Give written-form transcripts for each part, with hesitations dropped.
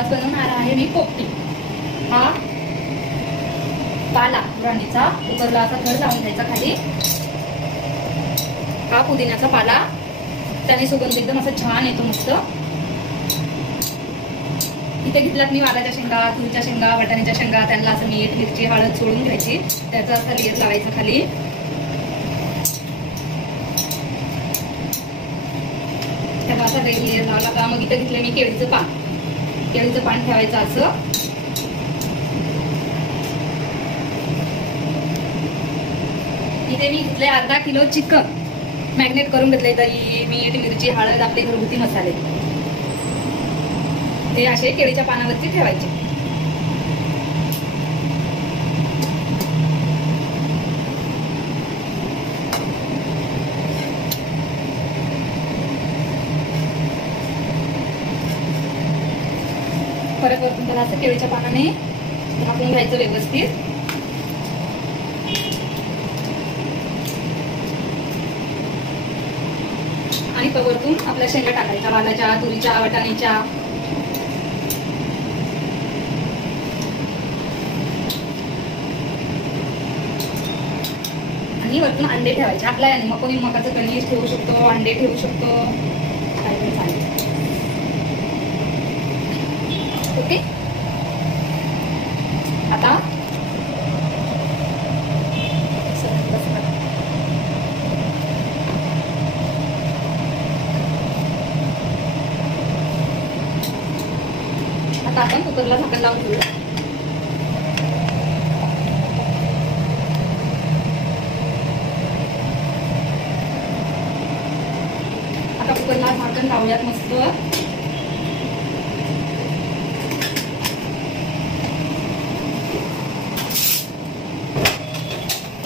आज बनवणार आहे मी पोपटी। हा पाला राणीचा कुकरला असा थर लावून घ्यायचा खाली। हा पुदिन्याचा पाला, त्याने सुगंध एकदम असा छान येतो मस्त। इथे घेतलात मी वालाच्या शेंगा, तुरीच्या शेंगा, वाटाण्याच्या शेंगा, त्यांना असं मीठ मिरची हळद सोडून घ्यायची, त्याचा असा लेयर लावायचा खाली। त्याचा असा लेयर लावला का मग इथे घेतलं मी केळीचं पान, केळीचं पान ठेवायचं असं। इथे मी घेतले अर्धा किलो चिकन, मॅग्नेट करून घेतले, दही मीठ मिरची हळद आपले घरगुती मसाले, ते असे केळीच्या पानावरती ठेवायचे। परत वरतून त्याला असं केळीच्या पानाने झाकून घ्यायचं व्यवस्थित। आणि वरतून आपल्या शेंगा टाकायच्या, वालाच्या, तुरीच्या, वाटाण्याच्या। आणि वरतून अंडे ठेवायचे आपल्या याने, मग कोणी मकाचं कणीस ठेवू शकतो, अंडे ठेवू शकतो, काय पण चालेल। ओके, आता आपण कुकरला झाकण लावून ठेवूया। आता कुकरला झाकण लावूयात मस्त।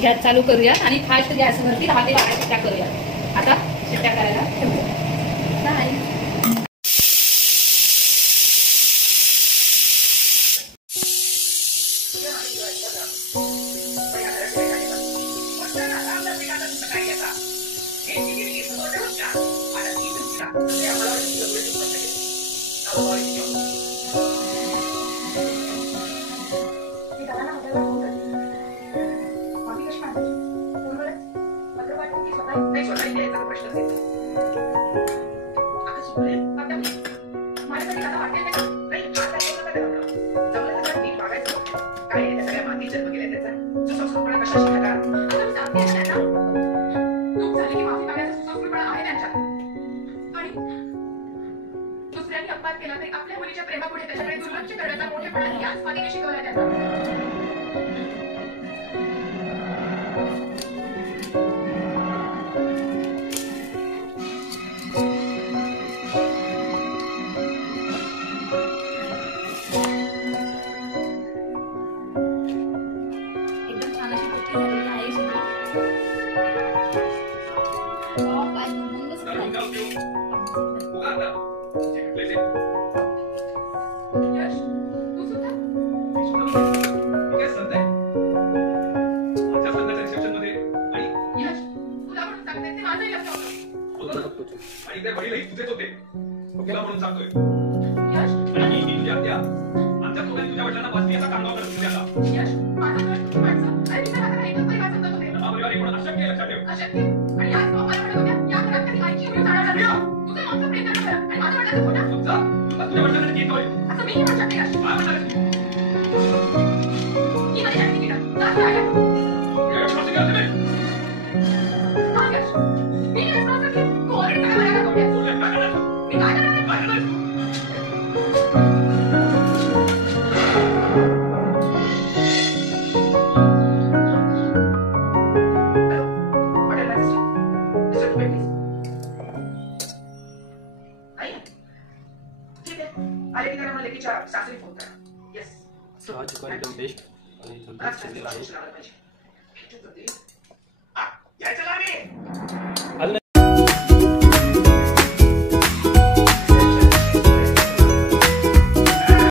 गॅस चालू करूयात आणि फास्ट गॅसवरती 10 ते 12 शिट्ट्या करूयात। आता शिट्ट्या करायला ठेवूया। दुसऱ्यांनी अपवाद केला तरी आपल्या मुलीच्या प्रेमापुढे त्याच्याकडे दुर्लक्ष करण्याचा मोठेपणा याच मातीने शिकवला त्याचा। एकदम छान अशी पोपटी झालेली आहे शिजून। काय मस्त यश तू सुद्धा यश तुला म्हणून सांगते ते माझंही लक्ष होतं आणि ते वडीलही तुझेच होते, तुला म्हणून सांगतोय। यश आणि मी तुझ्या त्या आमच्या दोघांनी तुझ्या वडिलांना वाचण्याचा कांगाव करत तुझ्याला। यश माझं घर तुम्ही माणसं आणि मी माझा एकच परिवार समजत होते। हा परिवार एकूण अशक्य, लक्षात ठेव अशक्य। आणि आज तो मला म्हणत होत्या या घरात कधी आईची एवढी जाणार नाही। तुझं आमचं प्रेम करत आणि माझं वडिलांचं खोटं तुझ्या वडिलांना येतोय असं मीही म्हणू शकते। यश काय म्हणणार ही माझी शक्ती केलं जास्त आहे। कसं केलं तुम्ही? हा यश मी यश नव्हतं तू ऑलरेडी सगळं मला करतोय। मी काय करणार सासरी फोन करा। येस हा चिकन एकदम टेस्ट आणि एकदम शिजलेला आहे। यायचं ना